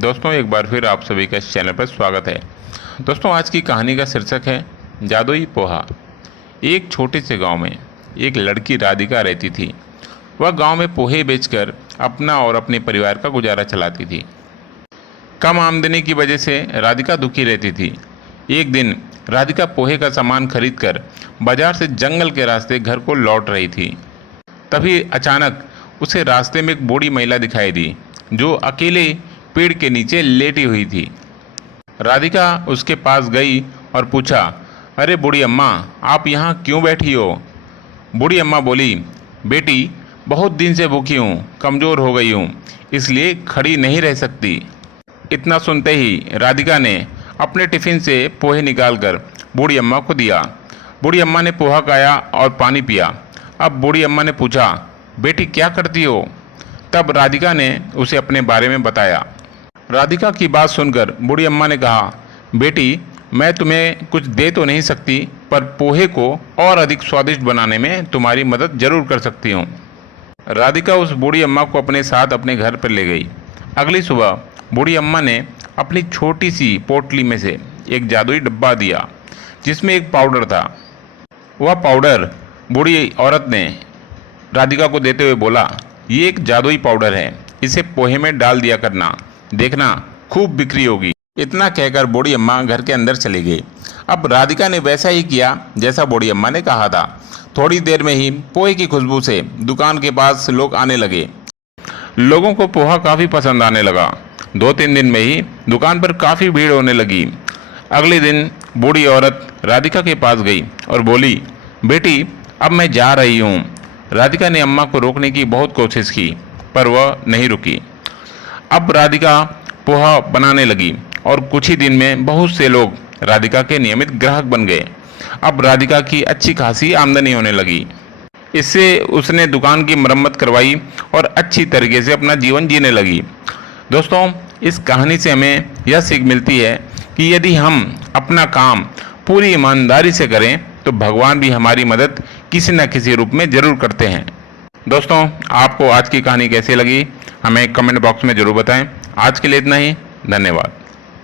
दोस्तों एक बार फिर आप सभी का इस चैनल पर स्वागत है। दोस्तों आज की कहानी का शीर्षक है जादुई पोहा। एक छोटे से गांव में एक लड़की राधिका रहती थी। वह गांव में पोहे बेचकर अपना और अपने परिवार का गुजारा चलाती थी। कम आमदनी की वजह से राधिका दुखी रहती थी। एक दिन राधिका पोहे का सामान खरीदकर बाजार से जंगल के रास्ते घर को लौट रही थी। तभी अचानक उसे रास्ते में एक बूढ़ी महिला दिखाई दी जो अकेले पेड़ के नीचे लेटी हुई थी। राधिका उसके पास गई और पूछा, अरे बूढ़ी अम्मा, आप यहाँ क्यों बैठी हो? बूढ़ी अम्मा बोली, बेटी बहुत दिन से भूखी हूँ, कमज़ोर हो गई हूँ, इसलिए खड़ी नहीं रह सकती। इतना सुनते ही राधिका ने अपने टिफ़िन से पोहे निकालकर बूढ़ी अम्मा को दिया। बूढ़ी अम्मा ने पोहा खाया और पानी पिया। अब बूढ़ी अम्मा ने पूछा, बेटी क्या करती हो? तब राधिका ने उसे अपने बारे में बताया। राधिका की बात सुनकर बूढ़ी अम्मा ने कहा, बेटी मैं तुम्हें कुछ दे तो नहीं सकती, पर पोहे को और अधिक स्वादिष्ट बनाने में तुम्हारी मदद जरूर कर सकती हूँ। राधिका उस बूढ़ी अम्मा को अपने साथ अपने घर पर ले गई। अगली सुबह बूढ़ी अम्मा ने अपनी छोटी सी पोटली में से एक जादुई डब्बा दिया जिसमें एक पाउडर था। वह पाउडर बूढ़ी औरत ने राधिका को देते हुए बोला, ये एक जादुई पाउडर है, इसे पोहे में डाल दिया करना, देखना खूब बिक्री होगी। इतना कहकर बूढ़ी अम्मा घर के अंदर चली गई। अब राधिका ने वैसा ही किया जैसा बूढ़ी अम्मा ने कहा था। थोड़ी देर में ही पोहे की खुशबू से दुकान के पास लोग आने लगे। लोगों को पोहा काफ़ी पसंद आने लगा। 2-3 दिन में ही दुकान पर काफ़ी भीड़ होने लगी। अगले दिन बूढ़ी औरत राधिका के पास गई और बोली, बेटी अब मैं जा रही हूँ। राधिका ने अम्मा को रोकने की बहुत कोशिश की पर वह नहीं रुकी। अब राधिका पोहा बनाने लगी और कुछ ही दिन में बहुत से लोग राधिका के नियमित ग्राहक बन गए। अब राधिका की अच्छी खासी आमदनी होने लगी। इससे उसने दुकान की मरम्मत करवाई और अच्छी तरीके से अपना जीवन जीने लगी। दोस्तों इस कहानी से हमें यह सीख मिलती है कि यदि हम अपना काम पूरी ईमानदारी से करें तो भगवान भी हमारी मदद किसी न किसी रूप में ज़रूर करते हैं। दोस्तों आपको आज की कहानी कैसी लगी हमें कमेंट बॉक्स में ज़रूर बताएं। आज के लिए इतना ही, धन्यवाद।